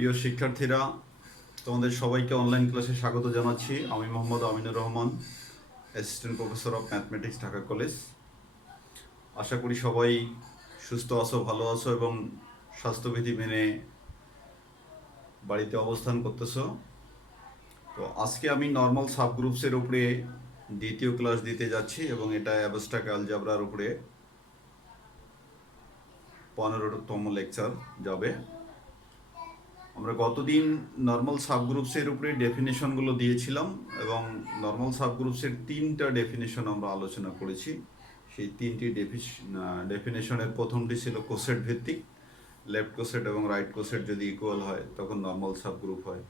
প্রিয় শিক্ষার্থীরা, তোমাদের সবাইকে অনলাইন ক্লাসে স্বাগত জানাচ্ছি। আমি Mohammad Aminur Rahman, assistant professor of mathematics, Dhaka College. আশা করি সবাই সুস্থ আছো, ভালো আছো এবং স্বাস্থ্যবিধি মেনে বাড়িতে অবস্থান করতেছো। তো আজকে আমি নর্মাল সাবগ্রুপসের উপরে দ্বিতীয় ক্লাস দিতে যাচ্ছি এবং এটা অ্যাবস্ট্রাক্ট অ্যালজেব্রার উপরে 15তম লেকচার যাবে। আমরা গতদিন নর্মাল সাবগ্রুপসের উপরে ডেফিনেশনগুলো দিয়েছিলাম এবং নর্মাল সাবগ্রুপসের 3টা ডেফিনেশন আমরা আলোচনা করেছি। সেই 3টি ডেফিনেশনের প্রথমটি ছিল কোসেট ভিত্তিক, লেফট কোসেট এবং রাইট কোসেট যদি ইকুয়াল হয় তখন নর্মাল সাবগ্রুপ হয়।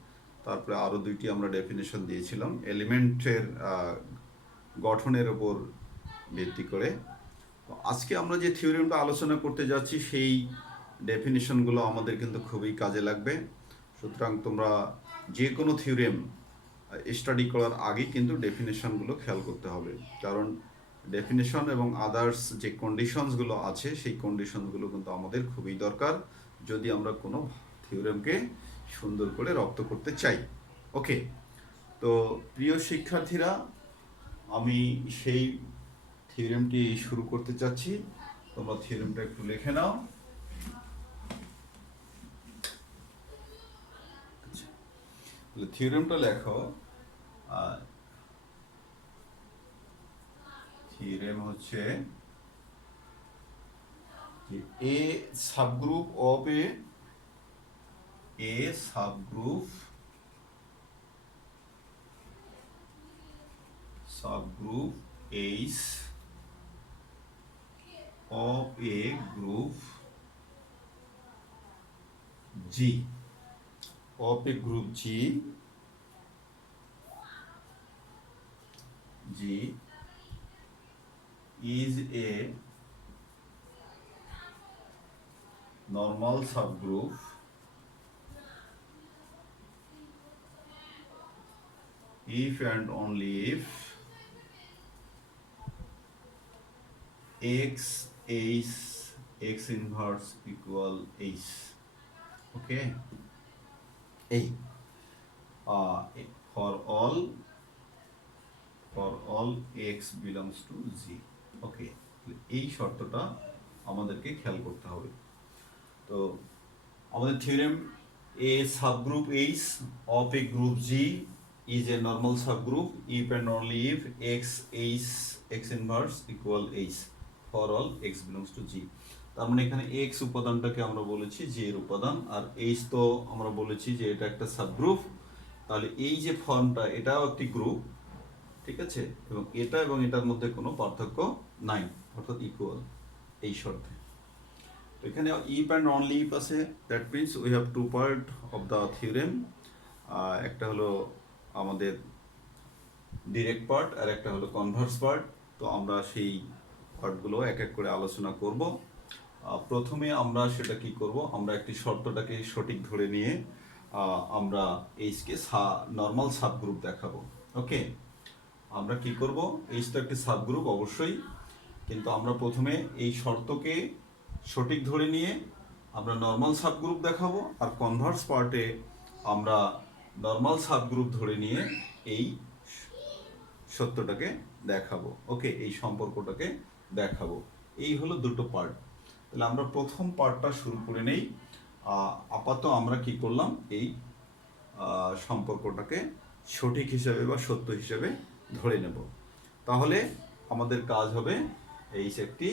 তারপরে আরও 2টি আমরা ডেফিনেশন দিয়েছিলাম এলিমেন্টের গঠনের উপর ভিত্তি করে। আজকে আমরা যে থিওরিমটা আলোচনা করতে যাচ্ছি সেই ডেফিনেশনগুলো আমাদের কিন্তু খুবই কাজে লাগবে। সুতরাং তোমরা যে কোনো থিওরেম স্টাডি করার আগে কিন্তু ডেফিনেশনগুলো খেয়াল করতে হবে, কারণ ডেফিনেশন এবং আদার্স যে কন্ডিশনসগুলো আছে সেই কন্ডিশনসগুলো কিন্তু আমাদের খুবই দরকার যদি আমরা কোনো থিওরেমকে সুন্দর করে রপ্ত করতে চাই। ওকে, তো প্রিয় শিক্ষার্থীরা, আমি সেই থিওরেমটি শুরু করতে চাচ্ছি। তোমরা থিওরেমটা একটু লিখে নাও। থিওরেমটা লেখো। থিওরেম হচ্ছে a subgroup of a subgroup H of a group G of a group G is a normal subgroup if and only if x inverse equal h. Okay, a for all x belongs to G. ওকে, এই শর্তটা আমাদেরকে খেয়াল করতে হবে। তো আমাদের theorem A subgroup H of A group G is a normal subgroup if and only if x inverse equal h for all x belongs to G. তার মানে এখানে x উপাদানটাকে আমরা বলেছি j এর উপাদান, আর h তো আমরা বলেছি যে এটা একটা সাবগ্রুপ। তাহলে এই যে ফর্মটা এটাও একটি গ্রুপ, ঠিক আছে, এবং এটার মধ্যে কোনো পার্থক্য নাই, অর্থাৎ ইকুয়াল এই শর্তে। তো এখানে ইফ অ্যান্ড অনলি ইফ আছে, that means we have to part of the theorem. একটা হলো আমাদের ডিরেক্ট পার্ট আর একটা হলো কনভার্স পার্ট। তো আমরা সেই পার্টগুলো এক এক করে আলোচনা করব। প্রথমে আমরা সেটা কি করব, আমরা একটি শর্তটাকে সঠিক ধরে নিয়ে আমরা এইচকে নর্মাল সাবগ্রুপ দেখাবো। ওকে, আমরা কি করব, এইচ তো একটি সাবগ্রুপ অবশ্যই, কিন্তু আমরা প্রথমে এই শর্তকে সঠিক ধরে নিয়ে আমরা নর্মাল সাবগ্রুপ দেখাবো, আর কনভার্স পার্টে আমরা নর্মাল সাবগ্রুপ ধরে নিয়ে এই সত্যটাকে দেখাবো। ওকে, এই সম্পর্কটাকে দেখাবো। এই হলো দুটো পার্ট। তাহলে আমরা প্রথম পার্টটা শুরু করে নেই। আপাতত আমরা কি করলাম, এই সম্পর্কটাকে সঠিক হিসাবে বা সত্য হিসাবে ধরে নেব। তাহলে আমাদের কাজ হবে এইচ একটি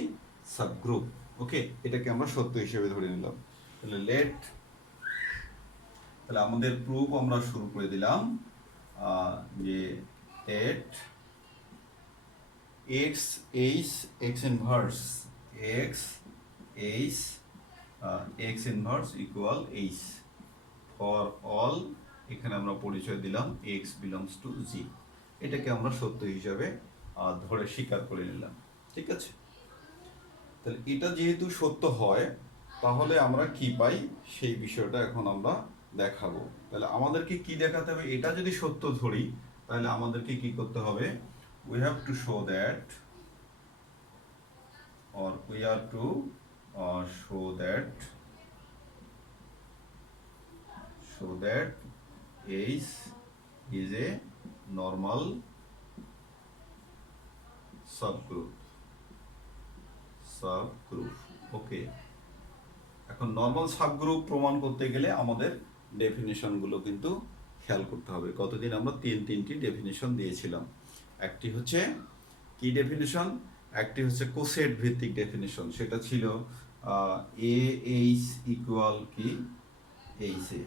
সাবগ্রুপ। ওকে, এটাকে আমরা সত্য হিসেবে ধরে নিলাম। তাহলে আমাদের প্রুফ আমরা শুরু করে দিলাম যে এট x inverse x inverse equal h for all, এখানে আমরা পরিচয় দিলাম x বিলংস টু G। এটাকে আমরা সত্য হিসাবে ধরে স্বীকার করে নিলাম, ঠিক আছে। তাহলে এটা যেহেতু সত্য হয়, তাহলে আমরা কি পাই সেই বিষয়টা এখন আমরা দেখাবো। তাহলে আমাদেরকে কি দেখাতে হবে, এটা যদি সত্য ধরি তাহলে আমাদেরকে কি করতে হবে, we have to show that show that H is a normal subgroup. ওকে, এখন নর্মাল সাবগ্রুপ প্রমাণ করতে গেলে আমাদের ডেফিনেশনগুলো কিন্তু খেয়াল করতে হবে। কতদিন আমরা তিনটি ডেফিনেশন দিয়েছিলাম। একটি হচ্ছে কি ডেফিনেশন, একটি হচ্ছে কোসেট ভিত্তিক ডেফিনেশন, সেটা ছিল এ এইচ ইকুয়াল কি এইচ এ।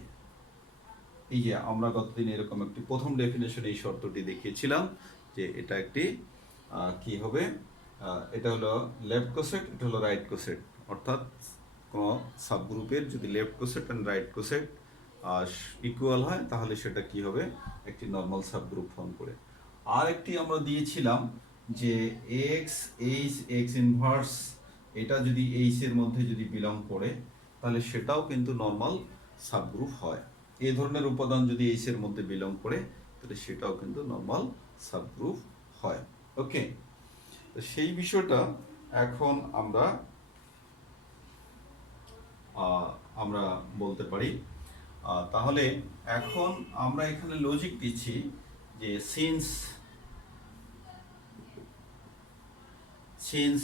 এই যে আমরা গতদিন এরকম একটি প্রথম ডেফিনেশন এই শর্তটি দেখিয়েছিলাম যে এটা একটি কি হবে, এটা হলো লেফট কোসেট, এটা হলো রাইট কোসেট, অর্থাৎ কোনো সাবগ্রুপের যদি লেফট কোসেট অ্যান্ড রাইট কোসেট ইকুয়াল হয় তাহলে সেটা কি হবে, একটি নর্মাল সাবগ্রুপ ফর্ম করে। আর একটি আমরা দিয়েছিলাম যে এক্স এইচ এক্স ইনভার্স, এটা যদি এইচ এর মধ্যে যদি বিলং করে তাহলে সেটাও কিন্তু নর্মাল সাবগ্রুপ হয়। এই ধরনের উপাদান যদি এইচ এর মধ্যে বিলং করে তাহলে সেটাও কিন্তু নর্মাল সাবগ্রুপ হয়। ওকে, তো সেই বিষয়টা এখন আমরা বলতে পারি। তাহলে এখন আমরা এখানে লজিক দিচ্ছি যে সিন্স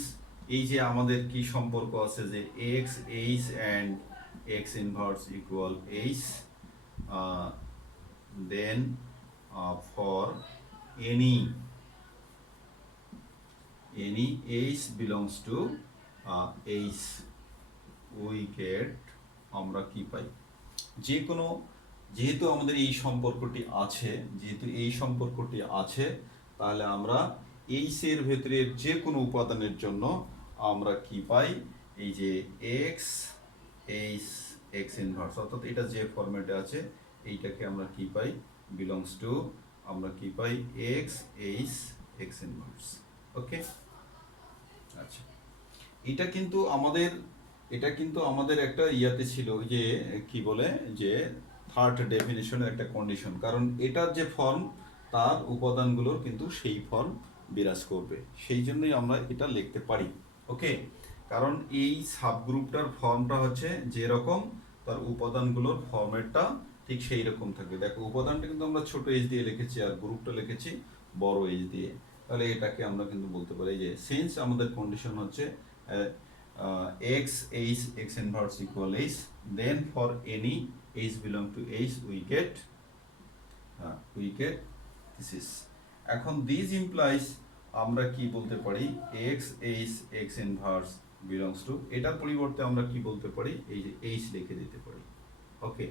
এই যে আমাদের কি সম্পর্ক আছে যে X H and x inverse equal H, then for any h belongs to h we get আমরা কি পাই, যে কোনো যেহেতু আমাদের এই সম্পর্কটি আছে, তাহলে আমরা h এর ভেতরে যে কোনো উপাদানের জন্য আমরা কি পাই, এই যে x h x ইনভার্স, অর্থাৎ এটা যে ফরম্যাটে আছে এইটাকে আমরা কি পাই, বিলংস টু আমরা কি পাই x h x ইনভার্স। ওকে, আচ্ছা, এটা কিন্তু আমাদের একটা ইয়াতে ছিল যে কি বলে যে থার্ড ডেফিনেশনের একটা কন্ডিশন, কারণ এটার যে ফর্ম তার উপাদানগুলোর কিন্তু সেই ফর্ম বিরাজ করবে, সেই জন্যই আমরা এটা লিখতে পারি। ওকে, কারণ এই সাবগ্রুপটার ফর্মটা হচ্ছে যেরকম তার উপাদানগুলোর ফর্মেটটা ঠিক সেই রকম থাকবে। দেখো উপাদানটা কিন্তু আমরা ছোট এইচ দিয়ে লিখেছি আর গ্রুপটা লিখেছি বড় এইচ দিয়ে, তাহলে এটাকে আমরা কিন্তু বলতে পারি যে সিন্স আমাদের কন্ডিশন হচ্ছে x h x inverse equal h, then for any h belong to h we get this is, এখন this implies আমরা কি বলতে পারি x h x inverse belongs to, এটার পরিবর্তে আমরা কি বলতে পারি, এই যে h লিখে দিতে পারি। ওকে,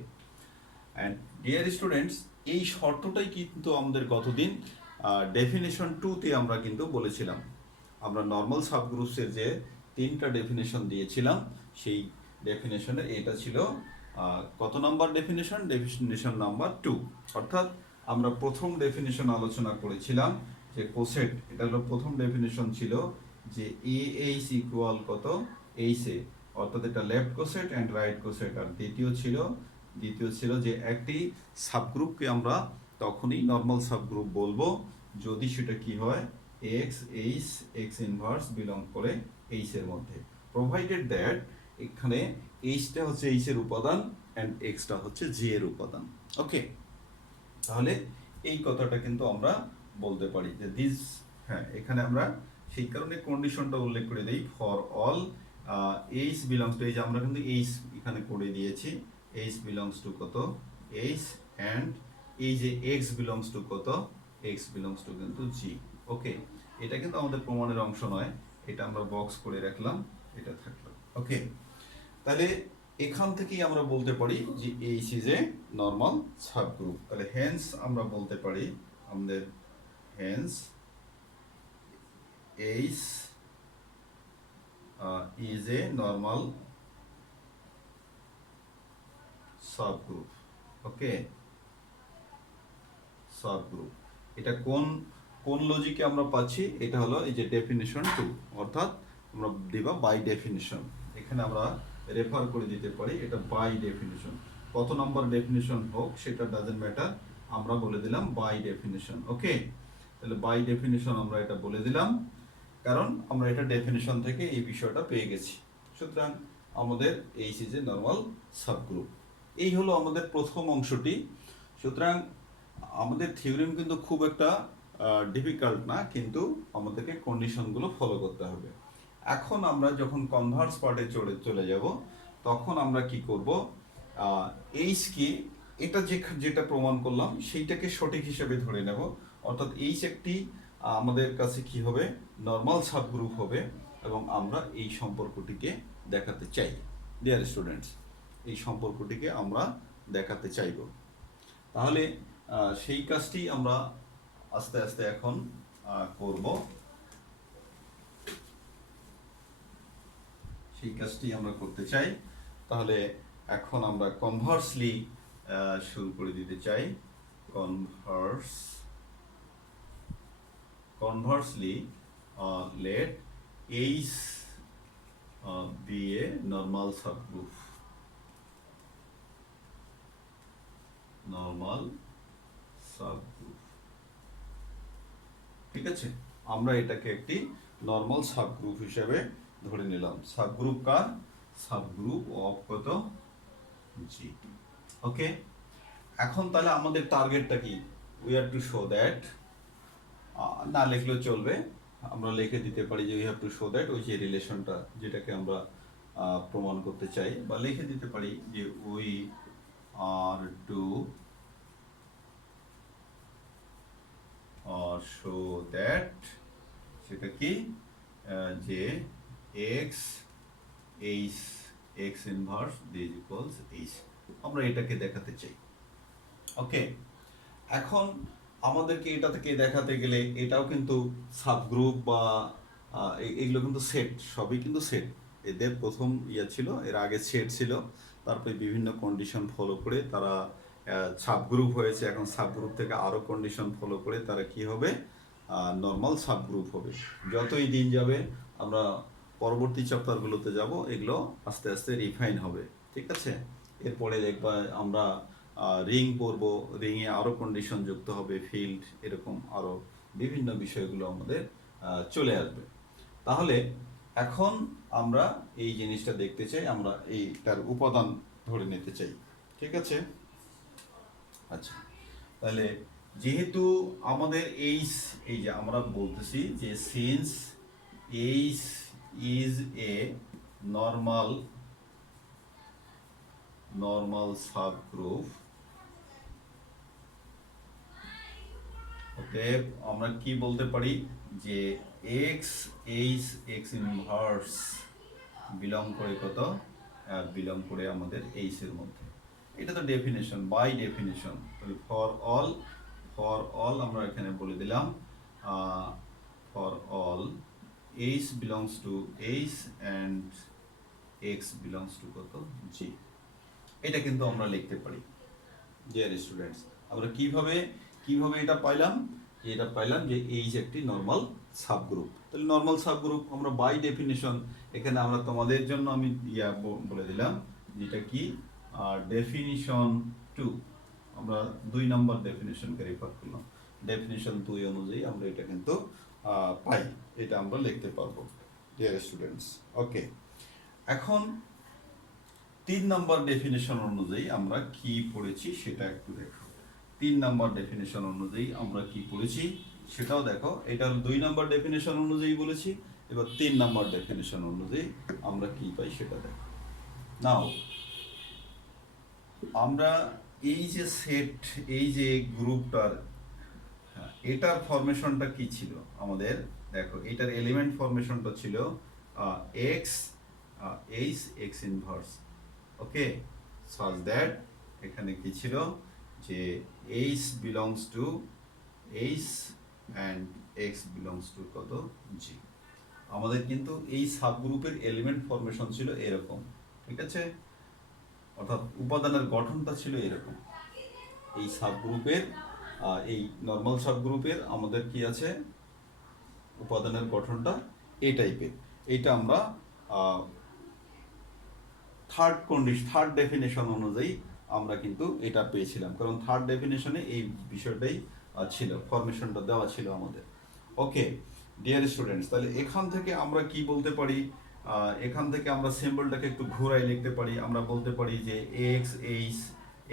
and dear students, এই শর্তটাই কিন্তু আমাদের গতদিন ডেফিনেশন 2 তে আমরা কিন্তু বলেছিলাম। আমরা নর্মাল সাবগ্রুপসের যে তিনটা ডেফিনেশন দিয়েছিলাম সেই ডেফিনেশনে এটা ছিল কত নাম্বার ডেফিনেশন, ডেফিনেশন নাম্বার 2, অর্থাৎ আমরা প্রথম ডেফিনেশন আলোচনা করেছিলাম যে কোসেট, এটা হলো প্রথম ডেফিনেশন ছিল যে এ এইচ ইকুয়াল কত এইচ এ, অর্থাৎ এটা লেফট কোসেট অ্যান্ড রাইট কোসেট। আর দ্বিতীয় ছিল যে একটি সাবগ্রুপকে আমরা তখনই নর্মাল সাবগ্রুপ বলবো যদি সেটা কি হয় x H x inverse belong করে এইচ এর মধ্যে, প্রোভাইডেড দ্যাট এখানে এইচটা হচ্ছে এইচ এর উপাদান অ্যান্ড এক্সটা হচ্ছে জি এর উপাদান। ওকে, তাহলে এই কথাটা কিন্তু আমরা বলতে পারি যে দিস, হ্যাঁ এখানে আমরা সেই কারণে কন্ডিশনটা উল্লেখ করে দিই for all H belongs to, এই যে আমরা কিন্তু এইচ এখানে করে দিয়েছি, এইচ বিলংস টু কত এইচ, অ্যান্ড এই যে এক্স বিলংস টু কত, এক্স বিলংস টু কিন্তু জি। ওকে, এটা কিন্তু আমাদের প্রমাণের অংশ নয়, এটা আমরা বক্স করে রাখলাম, এটা থাকলো। ওকে, তাহলে এখান থেকেই আমরা বলতে পারি যে H is a normal subgroup. তাহলে হেন্স আমরা বলতে পারি আমাদের hence H is a normal subgroup. Okay, subgroup, এটা কোন লজিকে আমরা পাচ্ছি, এটা হলো এই যে ডেফিনেশন 2, অর্থাৎ আমরা দিবা বাই ডেফিনেশন, এখানে আমরা রেফার করে দিতে পারি এটা বাই ডেফিনেশন, কত নাম্বার ডেফিনেশন হোক সেটা ডাজন্ট ম্যাটার, আমরা বলে দিলাম বাই ডেফিনেশন। ওকে, তাহলে বাই ডেফিনেশন আমরা এটা বলে দিলাম কারণ আমরা এটা ডেফিনেশন থেকে এই বিষয়টা পেয়ে গেছি। সুতরাং আমাদের H is a normal subgroup. এই হলো আমাদের প্রথম অংশটি। সুতরাং আমাদের থিওরেম কিন্তু খুব একটা ডিফিকাল্ট না, কিন্তু আমাদেরকে কন্ডিশনগুলো ফলো করতে হবে। এখন আমরা যখন কনভার্স পার্টে চলে যাব, তখন আমরা কি করব, এইচ কি, এটা যেটা প্রমাণ করলাম সেইটাকে সঠিক হিসেবে ধরে নেব। অর্থাৎ এইচ একটি আমাদের কাছে কি হবে, নর্মাল সাবগ্রুপ হবে, এবং আমরা এই সম্পর্কটিকে দেখাতে চাই। ডিয়ার স্টুডেন্টস, এই সম্পর্কটিকে আমরা দেখাতে চাইব। তাহলে সেই কাজটি আমরা আস্তে আস্তে এখন করব। সেই কাজটি আমরা করতে চাই। তাহলে এখন আমরা কনভার্সলি শুরু করে দিতে চাই। Conversely let H be a normal subgroup. ঠিক আছে, আমরা এটাকে একটি নর্মাল সাবগ্রুপ হিসেবে ধরে নিলাম। Subgroup car? সাবগ্রুপ অফ কত? জি। ওকে, এখন তাহলে আমাদের টার্গেটটা কি? We have to show that, না লিখলেও চলবে, আমরা লিখে দিতে পারি যে we have to show that, ওই যে রিলেশনটা যেটাকে আমরা প্রমাণ করতে চাই, বা লিখে দিতে পারি যে we are to show that, সেটা কি, যে X H x inverse this equals H, আমরা এটাকে দেখাতে চাই। ওকে, এখন আমাদেরকে এটা থেকে দেখাতে গেলে এটাও কিন্তু সাবগ্রুপ বা এগুলো কিন্তু সেট, সবই কিন্তু সেট। এদের প্রথম ছিল, এর আগে সেট ছিল, তারপরে বিভিন্ন কন্ডিশন ফলো করে তারা সাবগ্রুপ হয়েছে। এখন সাবগ্রুপ থেকে আরও কন্ডিশন ফলো করে তারা কি হবে, নর্মাল সাবগ্রুপ হবে। যতই দিন যাবে, আমরা পরবর্তী চ্যাপ্টারগুলোতে যাব, এগুলো আস্তে আস্তে রিফাইন হবে। ঠিক আছে, এরপরে দেখবা আমরা রিং করব, রিংয়ে আরও কন্ডিশন যুক্ত হবে, ফিল্ড, এরকম আরও বিভিন্ন বিষয়গুলো আমাদের চলে আসবে। তাহলে এখন আমরা এই জিনিসটা দেখতে চাই, আমরা এইটার উপাদান ধরে নিতে চাই। ঠিক আছে, আচ্ছা, তাহলে যেহেতু আমাদের এই যে আমরা বলতেছি যে since H is a normal subgroup, অতএব আমরা কি বলতে পারি যে X H x inverse belong করে কত, বিলং করে আমাদের এইচ এর মধ্যে। এটা তো ডেফিনেশন, বাই ডেফিনেশন। তাহলে ফর অল আমরা এখানে বলে দিলাম for all H belongs to H and x belongs to কত, জি। এটা কিন্তু আমরা লিখতে পারি। ডিয়ার স্টুডেন্টস, আমরা কিভাবে এটা পাইলাম? এটা পাইলাম যে এইচ একটি নর্মাল সাবগ্রুপ। তাহলে নর্মাল সাবগ্রুপ আমরা বাই ডেফিনেশন, এখানে আমরা তোমাদের জন্য আমি বলে দিলাম যেটা কি ডেফিনিশন 2, আমরা 2 নম্বর ডেফিনেশনকে রেফার করলাম। ডেফিনিশন 2 অনুযায়ী আমরা এটা কিন্তু পাই, এটা আমরা লিখতে পারবো। ডিয়ার স্টুডেন্টস, ওকে, এখন 3 নম্বর ডেফিনেশন অনুযায়ী আমরা কি পড়েছি সেটা একটু দেখো। 3 নম্বর ডেফিনেশন অনুযায়ী আমরা কি পড়েছি সেটাও দেখো। এটা 2 নম্বর ডেফিনেশন অনুযায়ী বলেছি, এবার 3 নম্বর ডেফিনেশন অনুযায়ী আমরা কি পাই সেটা দেখো। নাও আমরা এই যে সেট, এই যে গ্রুপটার, এটার ফরমেশনটা কি ছিল আমাদের? দেখো, এটার এলিমেন্ট ফরমেশনটা ছিল x H x inverse. Okay, such that এখানে কি ছিল যে H belongs to H and x belongs to কত, জি। আমাদের কিন্তু এই সাবগ্রুপের এলিমেন্ট ফরমেশন ছিল এরকম। ঠিক আছে, অর্থাৎ উপাদানের গঠনটা ছিল এরকম। এই সাবগ্রুপের এই নর্মাল সাবগ্রুপের আমাদের কি আছে, উপাদানের গঠনটা এই টাইপের। এইটা আমরা থার্ড ডেফিনেশন অনুযায়ী আমরা কিন্তু এটা পেয়েছিলাম, কারণ থার্ড ডেফিনেশনে এই বিষয়টাই ছিল, ফরমেশনটা দেওয়া ছিল আমাদের। ওকে ডিয়ার স্টুডেন্টস, তাহলে এখান থেকে আমরা কি বলতে পারি এখান থেকে আমরা সিম্বলটাকে একটু ঘুরাই লিখতে পারি, আমরা বলতে পারি যে এক্স এইচ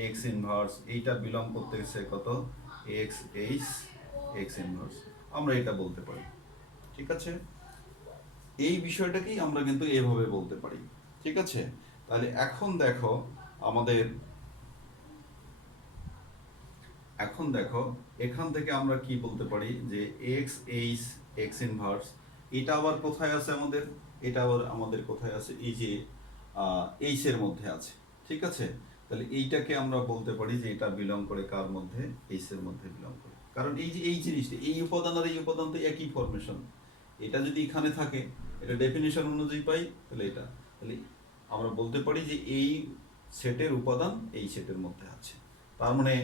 এক্স ইনভার্স এইটা বিলং করতেছে কত এক্স এইচ এক্স ইনভার্স, আমরা এটা বলতে পারি। ঠিক আছে, এই বিষয়টাকেই আমরা কিন্তু এভাবে বলতে পারি। ঠিক আছে, তাহলে এখন দেখো আমাদের এখান থেকে আমরা কি বলতে পারি যে এক্স এইচ এক্স ইনভার্স এটা আবার কোথায় আছে আমাদের, এটা আবার আমাদের কোথায় আছে, এই যে এইচ এর মধ্যে আছে। ঠিক আছে, তাহলে এইটাকে আমরা বলতে পারি যে এটা বিলং করে কার মধ্যে, এইচ এর মধ্যে বিলং করে। কারণ এই যে এই জিনিসটা, এই উপাদান আর এই উপাদান তো একই ফরমেশন, এটা যদি এখানে থাকে, এটা ডেফিনিশন অনুযায়ী পাই, তাহলে এটা, তাহলে আমরা বলতে পারি যে এই সেটের উপাদান এই সেটের মধ্যে আছে। তার মানে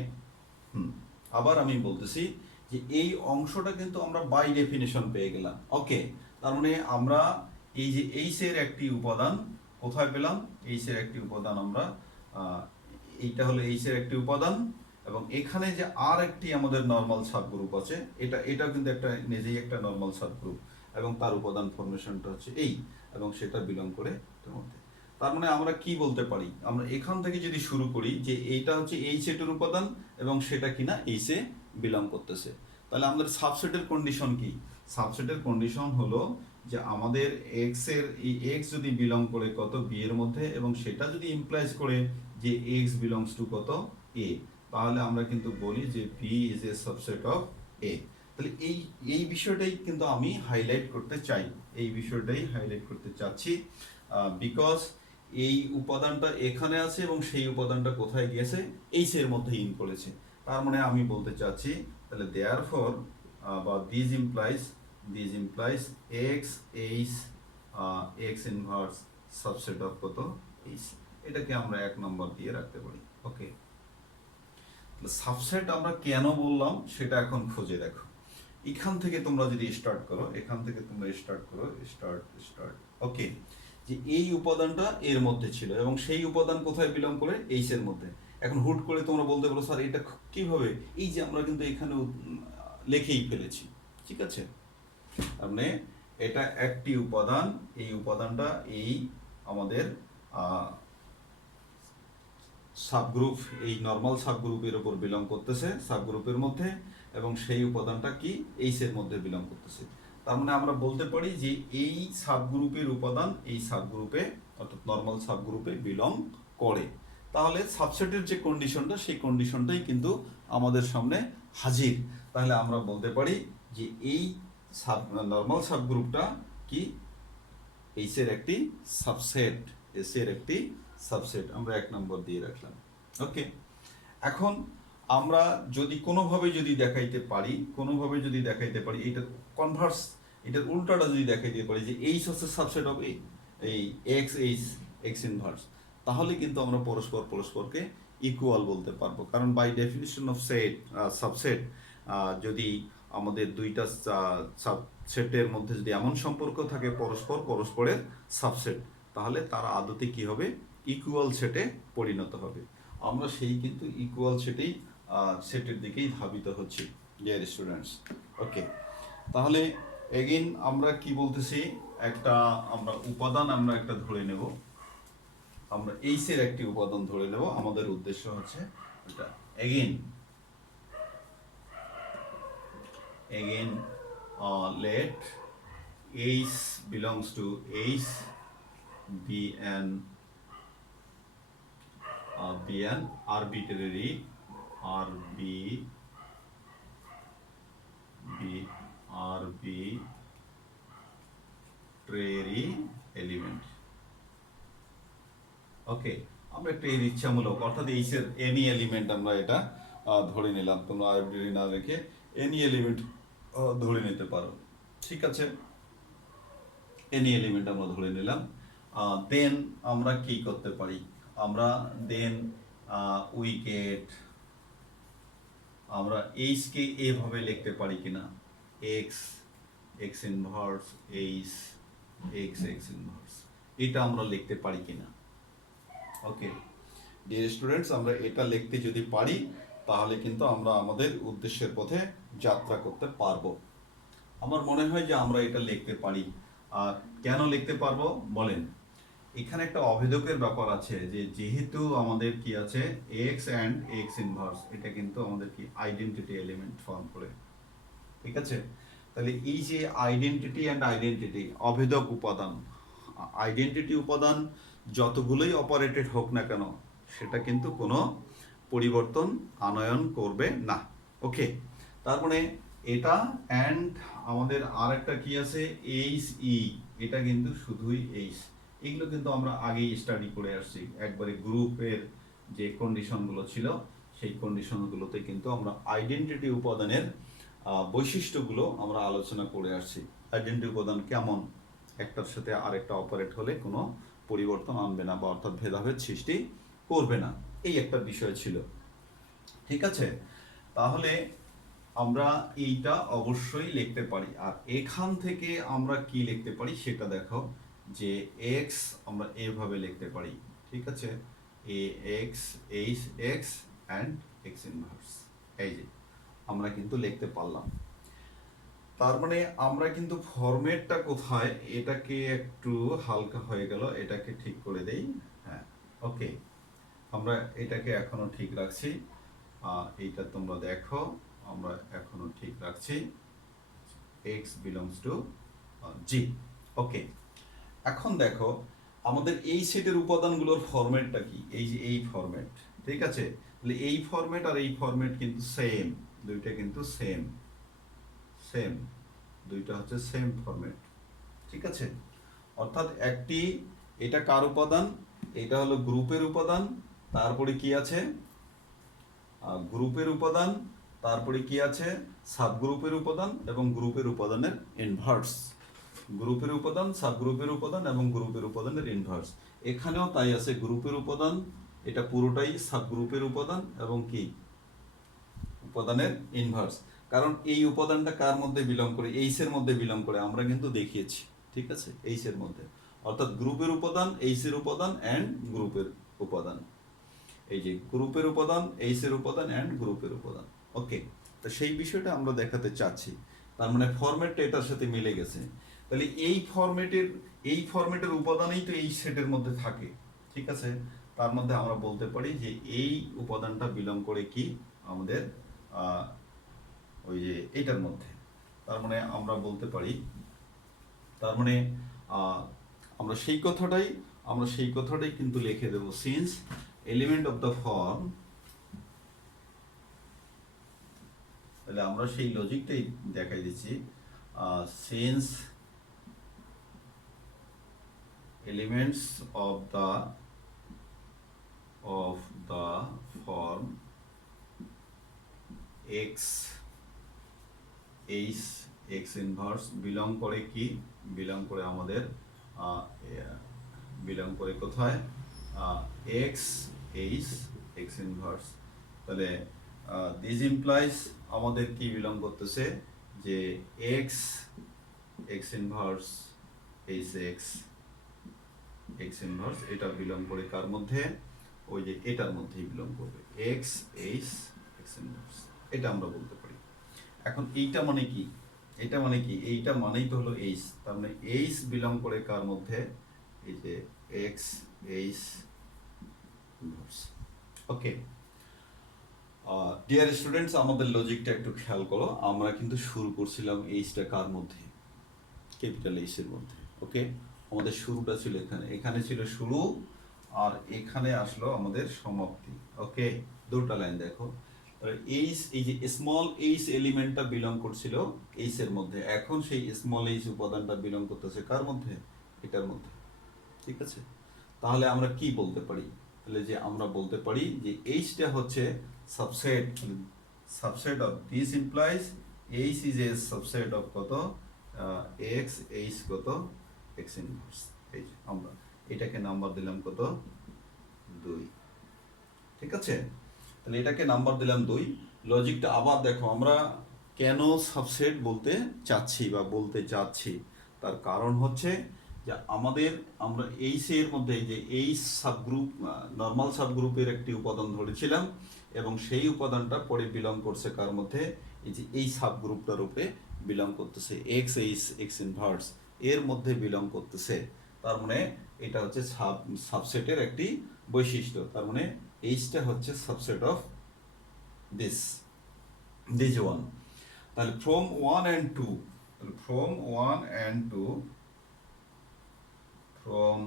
আবার আমি বলতেছি যে এই অংশটা কিন্তু আমরা বাই ডেফিনিশন পেয়ে গেলাম। ওকে, তার মানে আমরা এই যে এইচ এর একটি উপাদান কোথায় পেলাম, এইচ এর একটি উপাদান আমরা এইটা হলো এইচ এর একটি উপাদান, এবং এখানে যে আর একটি আমাদের নরমাল সাবগ্রুপ আছে, এটাও কিন্তু একটা নিজেই একটা নরমাল সাবগ্রুপ, এবং তার উপাদান ফরমেশনটা হচ্ছে এই, এবং সেটা বিলং করে এটার মধ্যে। তার মানে আমরা কি বলতে পারি, আমরা এখান থেকে যদি শুরু করি যে এইটা হচ্ছে এই সেটের উপাদান এবং সেটা কিনা এই সে বিলং করতেছে, তাহলে আমাদের সাবসেটের কন্ডিশন কি, সাবসেটের কন্ডিশন হলো যে আমাদের এক্স এর এই এক্স যদি বিলং করে কত বি এর মধ্যে, এবং সেটা যদি ইমপ্লাইজ করে যে এক্স বিলংস টু কত এ, তাহলে আমরা কিন্তু বলি যে B is a subset of A. তাহলে এই বিষয়টাই কিন্তু আমি হাইলাইট করতে চাই, এই বিষয়টাই হাইলাইট করতে চাচ্ছি, বিকজ এই উপাদানটা এখানে আছে এবং সেই উপাদানটা কোথায় গিয়েছে, এইচ এর মধ্যে ইন করেছে। তার মানে আমি বলতে চাচ্ছি তাহলে দেয়ারফর বা this implies x H x inverse subset of কত এইচ, এটাকে আমরা 1 নম্বর দিয়ে রাখতে পারি। ওকে, সাবসেট আমরা কেন বললাম সেটা এখন খুঁজে দেখো। এখান থেকে তোমরা যদি স্টার্ট করো, স্টার্ট। ওকে, যে এই উপাদানটা এর মধ্যে ছিল এবং সেই উপাদান কোথায় বিলং করে, এইচ এর মধ্যে। এখন হুট করে তোমরা বলতে পারো স্যার এটা কিভাবে, এই যে আমরা কিন্তু এখানে লিখেই ফেলেছি। ঠিক আছে, মানে এটা একটি উপাদান, এই উপাদানটা এই আমাদের সাবগ্রুপ, এই নরমাল সাবগ্রুপের উপর বিলং করতেছে, সাবগ্রুপের মধ্যে, এবং সেই উপাদানটা কি এইচ এর মধ্যে বিলং করতেছে। তার মানে আমরা বলতে পারি যে এই সাবগ্রুপের উপাদান এই সাবগ্রুপে অর্থাৎ নরমাল সাবগ্রুপে বিলং করে। তাহলে সাবসেটের যে কন্ডিশনটা, সেই কন্ডিশনটাই কিন্তু আমাদের সামনে হাজির। তাহলে আমরা বলতে পারি যে এই নরমাল সাবগ্রুপটা কি এইচ এর একটি সাবসেট, এস এর একটি সাবসেট, আমরা 1 নম্বর দিয়ে রাখলাম। ওকে, এখন আমরা যদি কোনোভাবে যদি দেখাইতে পারি এটা কনভার্স, এটার উল্টাটা যদি দেখাইতে পারি যে এইচ হচ্ছে সাবসেট অফ এই এক্স এইচ এক্স ইনভার্স, তাহলে কিন্তু আমরা পরস্পরকে ইকুয়াল বলতে পারবো। কারণ বাই ডেফিনিশন অফ সাবসেট, যদি আমাদের দুইটা সাবসেটের মধ্যে যদি এমন সম্পর্ক থাকে পরস্পরের সাবসেট, তাহলে তারা আদতে কি হবে, ইকুয়াল সেটে পরিণত হবে। আমরা সেই কিন্তু ইকুয়াল সেটের দিকেই ধাবিত হচ্ছি ডিয়ার স্টুডেন্টস। ওকে, তাহলে এগেইন আমরা কি বলতেছি, আমরা উপাদান আমরা একটা ধরে নেব, আমরা এইচ এর একটি উপাদান ধরে নেব, আমাদের উদ্দেশ্য হচ্ছে এটা। Again let H belongs to H, be an arbitrary element. ওকে, আমরা একটা এর ইচ্ছামূলক অর্থাৎ এইচ এর এনি এলিমেন্ট আমরা এটা ধরে নিলাম, তোমরা আরবিট্রারি না রেখে এনি এলিমেন্ট ধরে নিতে পারো। ঠিক আছে, এনি এলিমেন্ট আমরা ধরে নিলাম। দেন আমরা কি করতে পারি, আমরা দেন উই গেট, আমরা এইচ কে এভাবে লিখতে পারি কিনা, x x inverse H x x inverse, এটা আমরা লিখতে পারি কিনা। ওকে ডিয়ার স্টুডেন্টস, আমরা এটা লিখতে যদি পারি তাহলে কিন্তু আমরা আমাদের উদ্দেশ্যের পথে যাত্রা করতে পারবো। আমার মনে হয় যে আমরা এটা লিখতে পারি। আর কেন লিখতে পারবো বলেন? এখানে একটা অভেদকের ব্যাপার আছে, যে যেহেতু আমাদের কি আছে এক্স অ্যান্ড এক্স ইনভার্স, এটা কিন্তু আমাদের কি আইডেন্টিটি এলিমেন্ট ফর্ম করে, ঠিক আছে? তাহলে এই যে আইডেন্টিটি অ্যান্ড আইডেন্টিটি অভেদক উপাদান, আইডেন্টিটি উপাদান যতগুলোই অপারেটেড হোক না কেন সেটা কিন্তু কোনো পরিবর্তন আনয়ন করবে না। ওকে, তার মানে এটা অ্যান্ড আমাদের আর একটা কি আছে এইচ ই, এটা কিন্তু শুধুই এইচ। এগুলো কিন্তু আমরা আগেই স্টাডি করে আসছি, একবারে গ্রুপের যে কন্ডিশনগুলো ছিল সেই কন্ডিশনগুলোতে কিন্তু আমরা আইডেন্টিটি উপাদানের বৈশিষ্ট্যগুলো আমরা আলোচনা করে আসছি। আইডেন্টিটি উপাদান কেমন, একটার সাথে আরেকটা অপারেট হলে কোনো পরিবর্তন আনবে না বা অর্থাৎ ভেদাভেদ সৃষ্টি করবে না, এই একটা বিষয় ছিল, ঠিক আছে? তাহলে আমরা এইটা অবশ্যই লিখতে পারি। আর এখান থেকে আমরা কি লিখতে পারি সেটা দেখো, যে এক্স আমরা এভাবে লিখতে পারি, ঠিক আছে? A x H x and x inverse, এই যে আমরা কিন্তু লিখতে পারলাম। তার মানে আমরা কিন্তু ফরম্যাটটা কোথায়, এটাকে একটু হালকা হয়ে গেল, এটাকে ঠিক করে দেই। হ্যাঁ, ওকে, আমরা এটাকে এখনো ঠিক রাখছি, এইটা তোমরা দেখো আমরা এখনো ঠিক রাখছি, x belongs to g। ওকে, এখন দেখো আমাদের এই সেটের উপাদানগুলোর ফরম্যাটটা কি, এই যে এই ফরম্যাট, ঠিক আছে? তাহলে এই ফরম্যাট আর এই ফরম্যাট কিন্তু সেম, দুইটা কিন্তু সেম সেম, দুইটা হচ্ছে সেম ফরম্যাট, ঠিক আছে? অর্থাৎ একটি, এটা কার উপাদান, এটা হলো গ্রুপের উপাদান, তারপরে কি আছে গ্রুপের উপাদান, তারপরে কি আছে সাবগ্রুপের উপাদান এবং গ্রুপের উপাদানের ইনভার্স, গ্রুপের উপাদান সাবগ্রুপের উপাদান এবং গ্রুপের উপাদানের ইনভার্স। এখানেও তাই আছে, গ্রুপের উপাদান এটা পুরোটাই সাবগ্রুপের উপাদান এবং কি উপাদানের ইনভার্স। কারণ এই উপাদানটা কার মধ্যে বিলং করে, এইচ এর মধ্যে বিলং করে, আমরা কিন্তু দেখিয়েছি, ঠিক আছে? এইচ এর মধ্যে, অর্থাৎ গ্রুপের উপাদান এইচ এর উপাদান অ্যান্ড গ্রুপের উপাদান, এই যে গ্রুপের উপাদান এইচ এর উপাদান অ্যান্ড গ্রুপের উপাদান। ওকে, তো সেই বিষয়টা আমরা দেখাতে চাচ্ছি, তার মানে ফরম্যাটটা এটার সাথে মিলে গেছে। তাহলে এই ফরম্যাটের উপাদানই তো এই সেটের মধ্যে থাকে, ঠিক আছে? তার মধ্যে আমরা বলতে পারি যে এই উপাদানটা বিলং করে কি আমাদের ওই যে এটার মধ্যে, তার মানে আমরা বলতে পারি, তার মানে আমরা সেই কথাটাই কিন্তু লিখে দেব, since element of the form, তাহলে আমরা সেই লজিকটাই দেখাই দিচ্ছি, since elements of the form x H x inverse belong করে কি, বিলং করে আমাদের বিলং করে কোথায় এক্স এইচ এক্স ইনভার্স। তাহলে দিস ইমপ্লাইজ আমাদের কি বিলং করতেছে, যে x x inverse H x x inverse এটা বিলং করে কার মধ্যে, ওই যে এটার মধ্যেই বিলং করবে, এক্স এইচ এক্স ইনভার্স, এটা আমরা বলতে পারি। এখন এইটা মানে কি, এটা মানে কি, এইটা মানেই তো হলো এইচ, তার মানে এইচ বিলং করে কার মধ্যে, এই যে এক্স এইচ ইনভার্স। ওকে, ডিয়ার স্টুডেন্টস, আমাদের লজিকটা একটু খেয়াল করো, আমরা কিন্তু শুরু করছিলাম এইচটা কার মধ্যে, ক্যাপিটাল এইচ এর মধ্যে। ওকে, আমাদের শুরুটা ছিল এখানে, এখানে ছিল শুরু আর এখানে আসলো আমাদের সমাপ্তি। ওকে, দুটো লাইন দেখো, এইচ, এই যে স্মল এইচ এলিমেন্টটা বিলং করছিল এইচ এর মধ্যে, এখন সেই স্মল এইচ উপাদানটা বিলং করতেছে কার মধ্যে, এটার মধ্যে, ঠিক আছে? তাহলে আমরা কি বলতে পারি, তাহলে যে আমরা বলতে পারি যে এইচটা হচ্ছে subset of, this implies H is a subset of কত, এক্স এইচ কত এক্স ইনভার্স। এই যে আমরা এটাকে নাম্বার দিলাম কত, 2, ঠিক আছে? তাহলে এটাকে নাম্বার দিলাম 2। লজিকটা আবার দেখো, আমরা কেন সাবসেট বলতে চাচ্ছি বা বলতে চাচ্ছি, তার কারণ হচ্ছে যে আমরা এইচ এর মধ্যে যে এইচ সাবগ্রুপ, নর্মাল সাবগ্রুপের একটি উপাদান ধরেছিলাম এবং সেই উপাদানটা পরে বিলং করছে কার মধ্যে, এই যে এই সাবগ্রুপটার উপরে বিলং করতেছে এক্স এইচ এক্স ইনভার্স। এর মধ্যে বিলং করতেছে, তার মানে এটা হচ্ছে সাবসেটের একটি বৈশিষ্ট্য। তার মানে এইচটা হচ্ছে subset of this this one. তাহলে from one and two, from one and two, from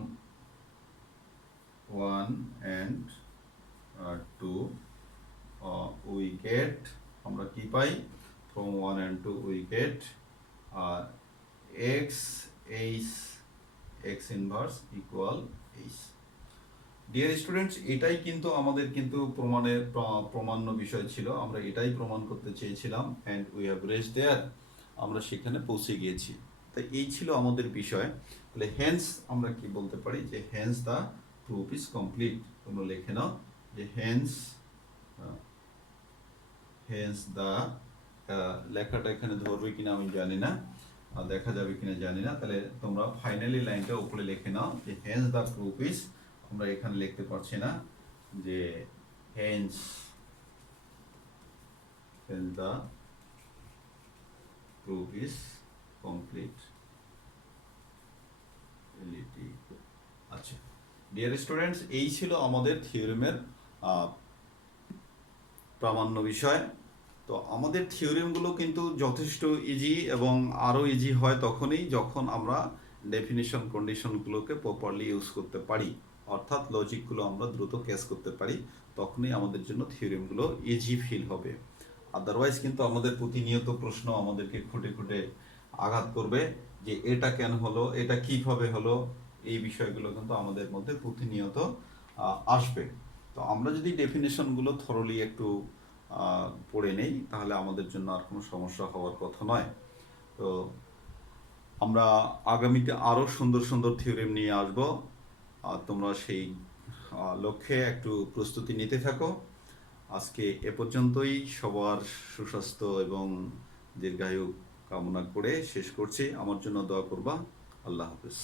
one and two we get, আমরা কি পাই, from one and two we get x H, x inverse equal H. Dear students, এটাই কিন্তু আমাদের কিন্তু প্রমাণ্য বিষয় ছিল, আমরা এটাই প্রমাণ করতে চেয়েছিলাম, অ্যান্ড উই হ্যাভ রিচ দেয়ার, আমরা সেখানে পৌঁছে গিয়েছি। তাই এই ছিল আমাদের বিষয়। তাহলে হেন্স আমরা কি বলতে পারি, যে Haynes the proof is complete. তোমরা লিখে নাও যে হেন্স, হেন্স দ্য, লেখাটা এখানে ধরবে কিনা আমি জানি না, দেখা যাবে কিনা জানি না। তাহলে তোমরা ফাইনালি লাইনটা উপরে লিখে নাও যে হেন্স দ্য প্রুফ ইজ, আমরা এখানে লিখতে পারছি না, যে hence, hence the proof is complete. আচ্ছা ডিয়ার স্টুডেন্টস, এই ছিল আমাদের থিওরেমের প্রামাণ্য বিষয়। তো আমাদের থিওরেমগুলো কিন্তু যথেষ্ট ইজি, এবং আরও ইজি হয় তখনই যখন আমরা ডেফিনিশন কন্ডিশনগুলোকে প্রপারলি ইউজ করতে পারি, অর্থাৎ লজিকগুলো আমরা দ্রুত ক্যাচ করতে পারি, তখনই আমাদের জন্য থিওরেমগুলো ইজি ফিল হবে। আদারওয়াইজ কিন্তু আমাদের প্রতিনিয়ত প্রশ্ন আমাদেরকে খুঁটে খুঁটে আঘাত করবে, যে এটা কেন হলো, এটা কিভাবে হলো, এই বিষয়গুলো কিন্তু আমাদের মধ্যে প্রতিনিয়ত আসবে। তো আমরা যদি ডেফিনেশনগুলো থরলি একটু পড়ে নেই, তাহলে আমাদের জন্য আর কোনো সমস্যা হওয়ার কথা নয়। তো আমরা আগামীতে আরও সুন্দর সুন্দর থিওরেম নিয়ে আসব, আর তোমরা সেই লক্ষ্যে একটু প্রস্তুতি নিতে থাকো। আজকে এ পর্যন্তই, সবার সুস্বাস্থ্য এবং দীর্ঘায়ু কামনা করে শেষ করছি। আমার জন্য দোয়া করবা। আল্লাহ হাফেজ।